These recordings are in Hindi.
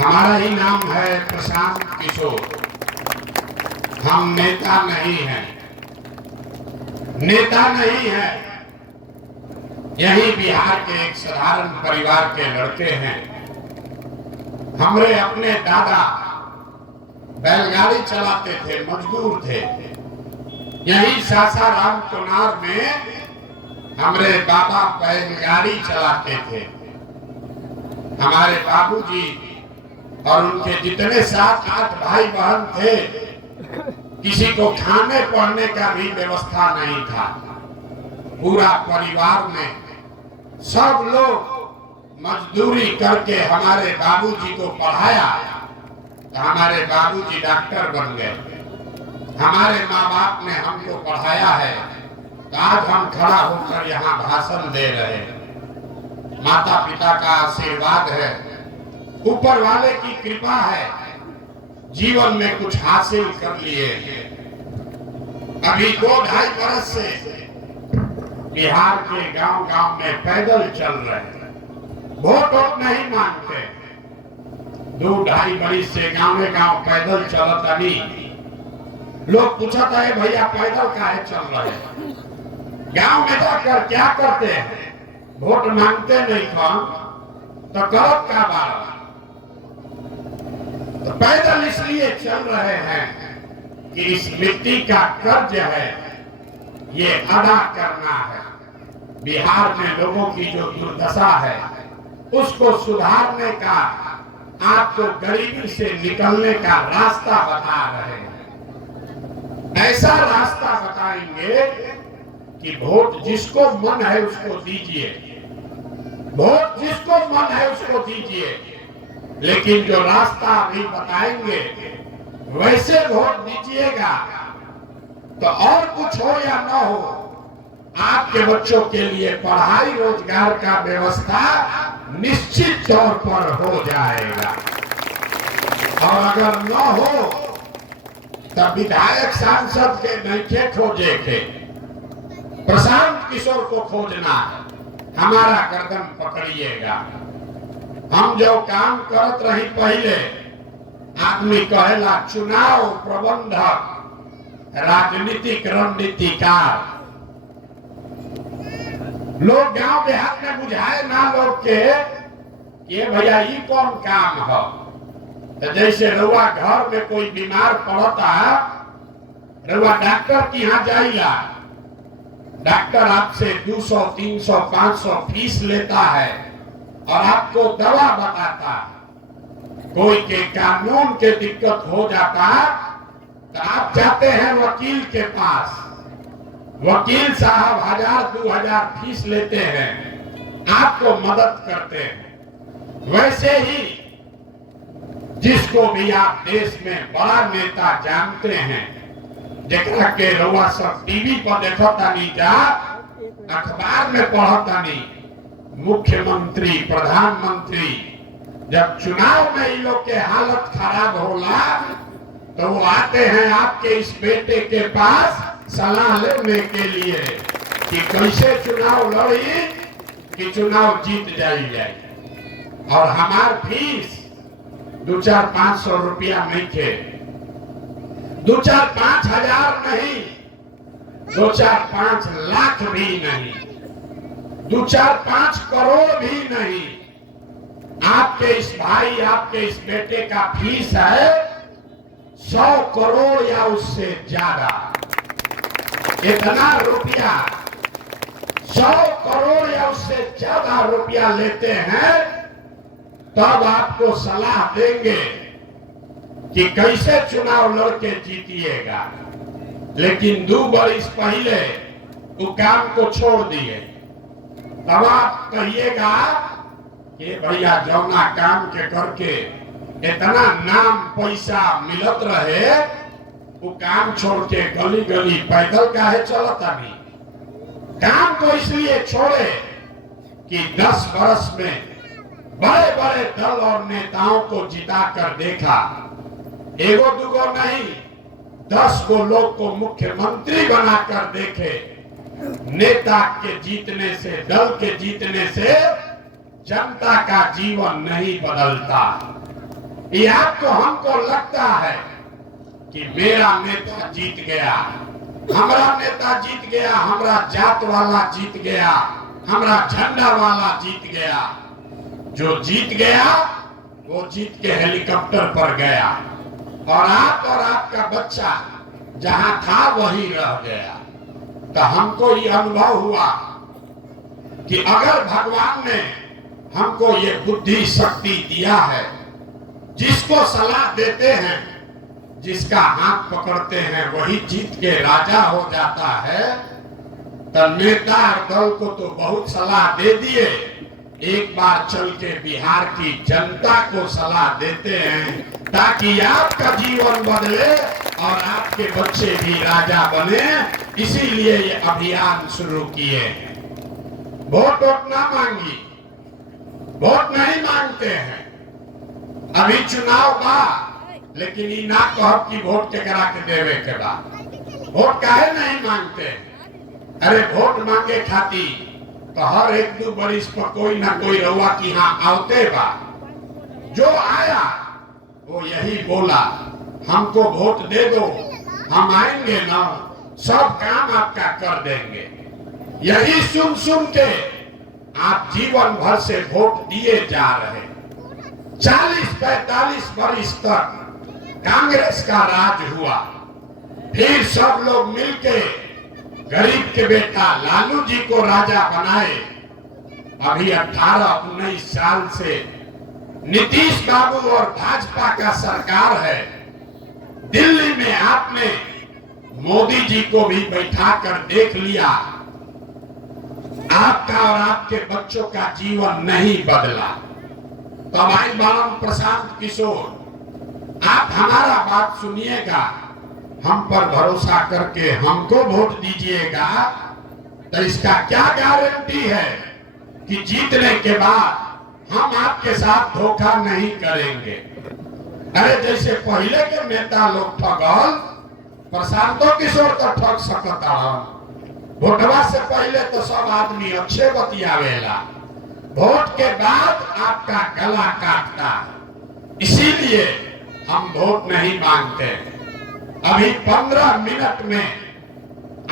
हमारा ही नाम है प्रशांत किशोर। हम नेता नहीं हैं, नेता नहीं है। यही बिहार के एक साधारण परिवार के लड़के हैं। हमारे अपने दादा बैलगाड़ी चलाते थे, मजदूर थे। यही सासाराम चुनार में हमारे बाबा बैलगाड़ी चलाते थे। हमारे बाबूजी और उनके जितने 7-8 भाई बहन थे, किसी को खाने पढ़ने का भी व्यवस्था नहीं था। पूरा परिवार में सब लोग मजदूरी करके हमारे बाबूजी को पढ़ाया, तो हमारे बाबूजी डॉक्टर बन गए। हमारे माँ बाप ने हमको पढ़ाया है, तो आज हम खड़ा होकर यहाँ भाषण दे रहे हैं। माता पिता का आशीर्वाद है, ऊपर वाले की कृपा है, जीवन में कुछ हासिल कर लिए। अभी 2-2.5 बरस से बिहार के गांव-गांव में पैदल चल रहे हैं, वोट नहीं मांगते। 2-2.5 बरस से गांव-गांव पैदल चलता नहीं। लोग पूछता है भैया पैदल काहे चल रहे हैं? गांव में जाकर क्या करते हैं? वोट मांगते नहीं कौन तो गलत का बात। तो पैदल इसलिए चल रहे हैं कि इस मिट्टी का कर्ज है, ये अदा करना है। बिहार में लोगों की जो दुर्दशा है उसको सुधारने का, आपको गरीबी से निकलने का रास्ता बता रहे हैं। ऐसा रास्ता बताएंगे कि वोट जिसको मन है उसको दीजिए, वोट जिसको मन है उसको दीजिए, लेकिन जो रास्ता अभी बताएंगे वैसे वोट दीजिएगा तो और कुछ हो या ना हो, आपके बच्चों के लिए पढ़ाई रोजगार का व्यवस्था निश्चित तौर पर हो जाएगा। और अगर न हो तब विधायक सांसद के नैखे खोजे के, प्रशांत किशोर को खोजना है। हमारा गर्दन पकड़िएगा। हम जो काम करत रही पहले, आदमी कहेला चुनाव प्रबंधक, राजनीतिक रणनीतिकार। लोग गांव देहात में बुझाए ना लोग के ये भैया ये कौन काम है। तो जैसे रउआ घर में कोई बीमार पड़ता, रउआ डॉक्टर के यहाँ जाइला, डॉक्टर आपसे 200, 300, 500 फीस लेता है और आपको दवा बताता है। कोई के कानून के दिक्कत हो जाता तो आप जाते हैं वकील के पास, वकील साहब 1000-2000 फीस लेते हैं, आपको मदद करते हैं। वैसे ही जिसको भी आप देश में बड़ा नेता जानते हैं, जेकरा के रउआ सब टीवी पर देखता नहीं, जा अखबार में पढ़ता नहीं, मुख्यमंत्री प्रधानमंत्री जब चुनाव में इन लोग के हालत खराब होला तो वो आते हैं आपके इस बेटे के पास सलाह लेने के लिए कि कैसे चुनाव लड़ी कि चुनाव जीत जाए। और हमार फीस 2-4-500 रुपया नहीं थे, 2-4-5 हजार नहीं, 2-4-5 लाख भी नहीं, 2-4-5 करोड़ भी नहीं। आपके इस भाई, आपके इस बेटे का फीस है 100 करोड़ या उससे ज्यादा। इतना रुपया 100 करोड़ या उससे ज्यादा रुपया लेते हैं, तब आपको सलाह देंगे कि कैसे चुनाव लड़के जीतिएगा। लेकिन 2 बरस पहले वो काम को छोड़ दिए। तब आप कहिएगा कि भैया जौना काम के करके इतना नाम पैसा मिलत रहे, वो काम छोड़ के गली गली पैदल काहे चलता नहीं। काम को इसलिए छोड़े कि 10 बरस में बड़े बड़े दल और नेताओं को जिता कर देखा, एगो दुगो नहीं 10 को लोग को मुख्यमंत्री बनाकर देखे। नेता के जीतने से, दल के जीतने से जनता का जीवन नहीं बदलता। ये आपको हमको लगता है कि मेरा नेता जीत गया, हमारा नेता जीत गया, हमारा जात वाला जीत गया, हमारा झंडा वाला जीत गया। जो जीत गया वो जीत के हेलीकॉप्टर पर गया और आपका बच्चा जहां था वहीं रह गया। तो हमको ये अनुभव हुआ कि अगर भगवान ने हमको ये बुद्धि शक्ति दिया है, जिसको सलाह देते हैं, जिसका हाथ पकड़ते हैं वही जीत के राजा हो जाता है। तो नेता दल को तो बहुत सलाह दे दिए, एक बार चल के बिहार की जनता को सलाह देते हैं ताकि आपका जीवन बदले और आपके बच्चे भी राजा बने। इसीलिए ये अभियान शुरू किए हैं। वोट ना मांगी, वोट नहीं मांगते हैं। अभी चुनाव बा, लेकिन ये ना कहब कि वोट के करा के देवे के बाद वोट काहे नहीं मांगते। अरे वोट मांगे खाती तो हर एक दो बरिस पर कोई ना कोई रउआ की यहाँ आवते बा। जो आया वो यही बोला, हमको वोट दे दो, हम आएंगे ना, सब काम आपका कर देंगे। यही सुन सुन के आप जीवन भर से वोट दिए जा रहे। 40-45 वर्ष तक कांग्रेस का राज हुआ, फिर सब लोग मिलके गरीब के बेटा लालू जी को राजा बनाए। अभी 18-19 साल से नीतीश बाबू और भाजपा का सरकार है। दिल्ली में आपने मोदी जी को भी बैठा कर देख लिया, आपका और आपके बच्चों का जीवन नहीं बदला। तब आई बालम प्रशांत किशोर, आप हमारा बात सुनिएगा, हम पर भरोसा करके हमको वोट दीजिएगा। तो इसका क्या गारंटी है कि जीतने के बाद हम आपके साथ धोखा नहीं करेंगे। अरे जैसे पहले के नेता लोग ठगल, प्रशांतो किशोर तो ठग सकता। वोटवा से पहले तो सब आदमी अच्छे बतियावेला, वोट के बाद आपका गला काटता। इसीलिए हम वोट नहीं मांगते। अभी 15 मिनट में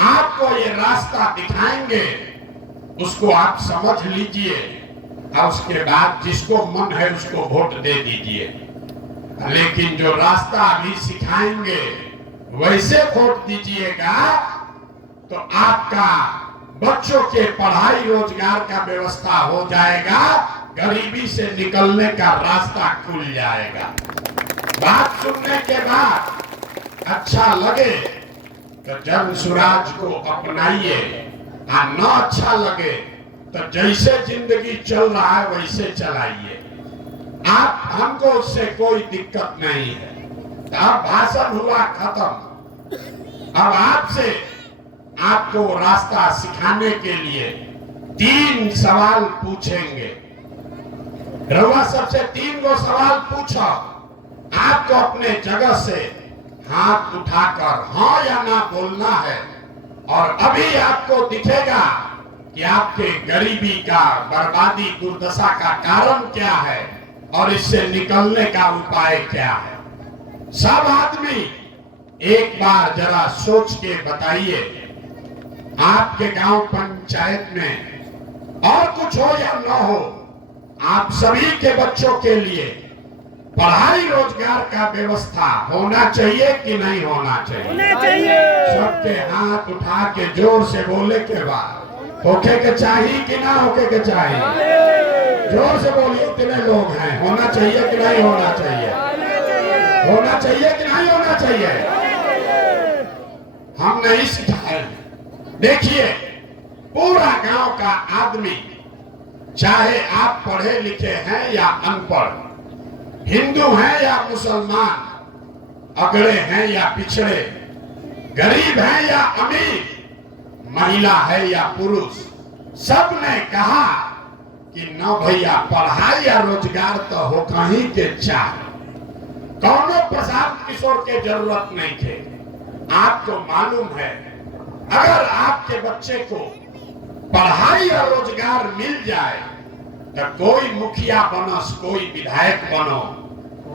आपको ये रास्ता दिखाएंगे, उसको आप समझ लीजिए और उसके बाद जिसको मन है उसको वोट दे दीजिए। लेकिन जो रास्ता अभी सिखाएंगे वैसे वोट दीजिएगा तो आपका बच्चों के पढ़ाई रोजगार का व्यवस्था हो जाएगा, गरीबी से निकलने का रास्ता खुल जाएगा। बात सुनने के बाद अच्छा लगे तो जन स्वराज को अपनाइए, और न अच्छा लगे तो जैसे जिंदगी चल रहा है वैसे चलाइए। आप हमको उससे कोई दिक्कत नहीं है। अब भाषण हुआ खत्म। अब आपसे आपको रास्ता सिखाने के लिए 3 सवाल पूछेंगे। रउआ सबसे 3 गो सवाल पूछो। आपको अपने जगह से हाथ उठाकर हाँ या ना बोलना है। और अभी आपको दिखेगा कि आपके गरीबी का, बर्बादी, दुर्दशा का कारण क्या है और इससे निकलने का उपाय क्या है। सब आदमी एक बार जरा सोच के बताइए, आपके गांव पंचायत में और कुछ हो या न हो, आप सभी के बच्चों के लिए पढ़ाई रोजगार का व्यवस्था होना चाहिए कि नहीं होना चाहिए? होना चाहिए। सबके हाथ उठा के जोर से बोले के बाद होके के चाहिए कि ना होके के चाहिए? जोर से बोलिए, कितने लोग हैं? होना चाहिए कि नहीं होना चाहिए? होना चाहिए कि नहीं होना चाहिए? हम नहीं सिखाए। देखिए, पूरा गांव का आदमी, चाहे आप पढ़े लिखे हैं या अनपढ़, हिंदू हैं या मुसलमान, अगड़े हैं या पिछड़े, गरीब हैं या अमीर, महिला है या पुरुष, सब ने कहा कि न भैया पढ़ाई या रोजगार तो हो कहीं के चाहे। कौनो प्रशांत किशोर के जरूरत नहीं थे। आपको मालूम है, अगर आपके बच्चे को पढ़ाई और रोजगार मिल जाए तो कोई मुखिया बनो, कोई विधायक बनो,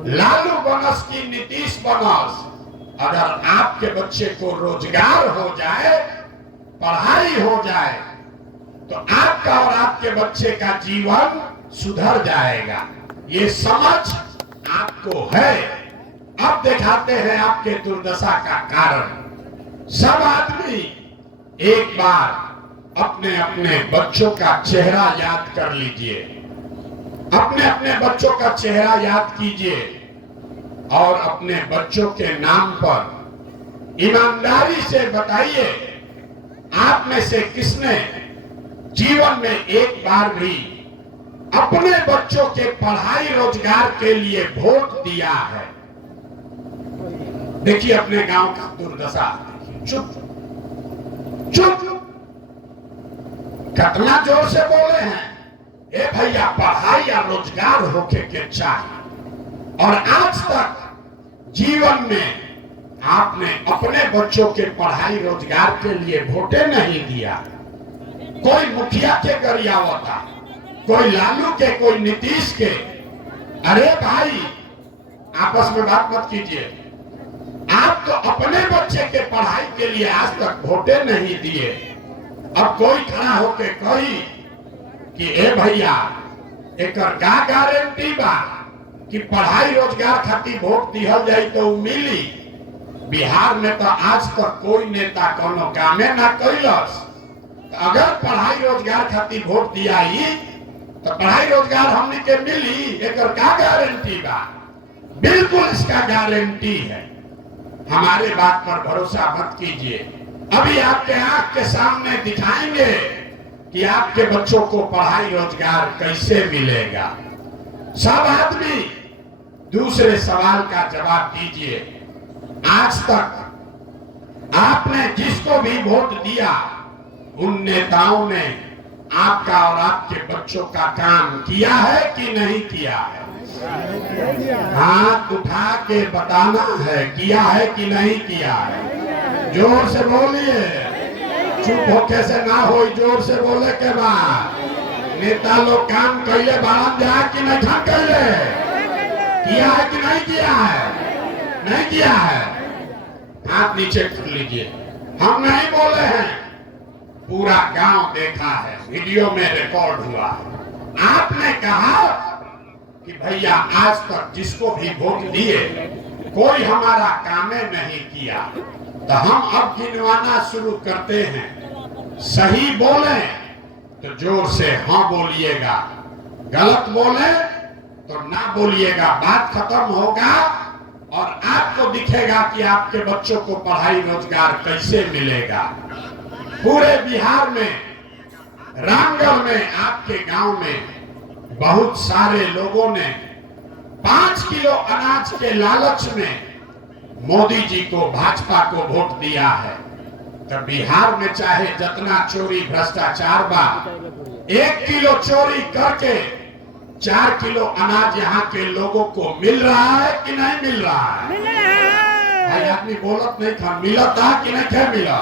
लालू बनस की नीतीश बनस। अगर आपके बच्चे को रोजगार हो जाए, पढ़ाई हो जाए, तो आपका और आपके बच्चे का जीवन सुधर जाएगा। ये समझ आपको है। अब दिखाते हैं आपके दुर्दशा का कारण। सब आदमी एक बार अपने अपने बच्चों का चेहरा याद कर लीजिए, अपने अपने बच्चों का चेहरा याद कीजिए और अपने बच्चों के नाम पर ईमानदारी से बताइए, आप में से किसने जीवन में एक बार भी अपने बच्चों के पढ़ाई रोजगार के लिए वोट दिया है? देखिए अपने गांव का दुर्दशा। चुप चुप, कितना जोर से बोले हैं। ए भैया, पढ़ाई या रोजगार होके के चाहिए। और आज तक जीवन में आपने अपने बच्चों के पढ़ाई रोजगार के लिए वोटे नहीं दिया। कोई मुखिया के गरियावता, कोई लालू के, कोई नीतीश के। अरे भाई, आपस में बात मत कीजिए। आप तो अपने बच्चे के पढ़ाई के लिए आज तक वोटे नहीं दिए। अब कोई खड़ा होके कही कि ए भैया, एक का गारंटी बा कि पढ़ाई रोजगार खातिर वोट दिहल जाई तो मिली। बिहार में तो आज तक कोई नेता कोनो कामे ना कैलस। अगर पढ़ाई रोजगार खातिर वोट दिया तो पढ़ाई रोजगार हमने के मिली, एक का गारंटी बा? बिल्कुल इसका गारंटी है। हमारे बात पर भरोसा मत कीजिए। अभी आपके आंख के सामने दिखाएंगे कि आपके बच्चों को पढ़ाई रोजगार कैसे मिलेगा। सब आदमी दूसरे सवाल का जवाब दीजिए। आज तक आपने जिसको भी वोट दिया, उन नेताओं ने आपका और आपके बच्चों का काम किया है कि नहीं किया है? हाथ उठा के बताना है, किया है कि नहीं किया है। जोर से बोलिए, चुप होके से ना हो, जोर से बोले के बाद। नेता लोग काम कैले बाड़न जा कि नहीं काम कैले, किया है कि नहीं किया है? नहीं किया है। हाथ नीचे कर लीजिए। हम नहीं बोले हैं, पूरा गांव देखा है, वीडियो में रिकॉर्ड हुआ है। आपने कहा कि भैया, आज तक जिसको भी वोट दिए कोई हमारा कामे नहीं किया। तो हम अब गिनवाना शुरू करते हैं। सही बोले तो जोर से हाँ बोलिएगा, गलत बोले तो ना बोलिएगा। बात खत्म होगा और आपको दिखेगा कि आपके बच्चों को पढ़ाई रोजगार कैसे मिलेगा। पूरे बिहार में, रामगढ़ में, आपके गांव में बहुत सारे लोगों ने 5 किलो अनाज के लालच में मोदी जी को, भाजपा को वोट दिया है। तो बिहार में चाहे जितना चोरी भ्रष्टाचार बा, 1 किलो चोरी करके 4 किलो अनाज यहाँ के लोगों को मिल रहा है कि नहीं मिल रहा है? भाई आदमी बोलत नहीं था, मिलत था कि नहीं थे? मिला?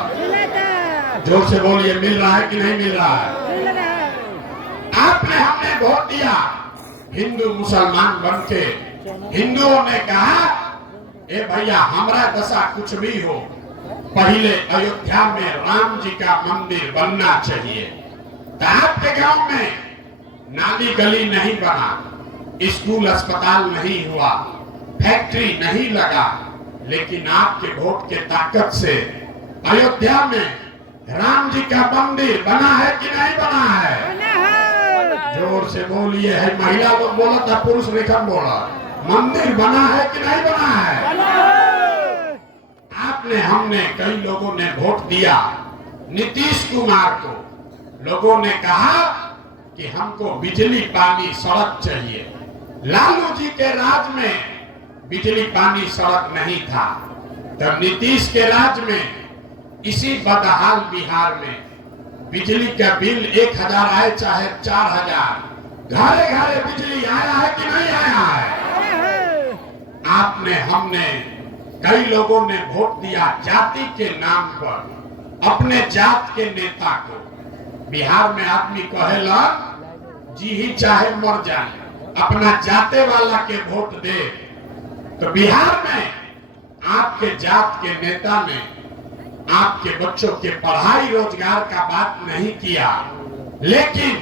जोर से बोलिए, मिल रहा है कि नहीं मिल रहा है? आपने, हमने वोट दिया हिंदू मुसलमान बनके। हिंदुओं ने कहा, ए भैया, हमारा दशा कुछ भी हो, पहले अयोध्या में राम जी का मंदिर बनना चाहिए। तो आपके गांव में नाली गली नहीं बना, स्कूल अस्पताल नहीं हुआ, फैक्ट्री नहीं लगा, लेकिन आपके वोट के ताकत से अयोध्या में राम जी का मंदिर बना है कि नहीं बना है? जोर से बोलिए। है महिला लोग बोला था, पुरुष लेखन बोला। मंदिर बना है कि नहीं बना है? आपने, हमने, कई लोगों ने वोट दिया नीतीश कुमार को। लोगों ने कहा कि हमको बिजली पानी सड़क चाहिए। लालू जी के राज में बिजली पानी सड़क नहीं था, तब नीतीश के राज में इसी बदहाल बिहार में बिजली का बिल 1000 आए चाहे 4000, घरे घरे बिजली आया है कि नहीं आया है? आपने, हमने, कई लोगों ने वोट दिया जाति के नाम पर, अपने जात के नेता को। बिहार में आदमी कहेला, जी ही चाहे मर जाए, अपना जाते वाला के वोट दे। तो बिहार में आपके जात के नेता ने आपके बच्चों के पढ़ाई रोजगार का बात नहीं किया, लेकिन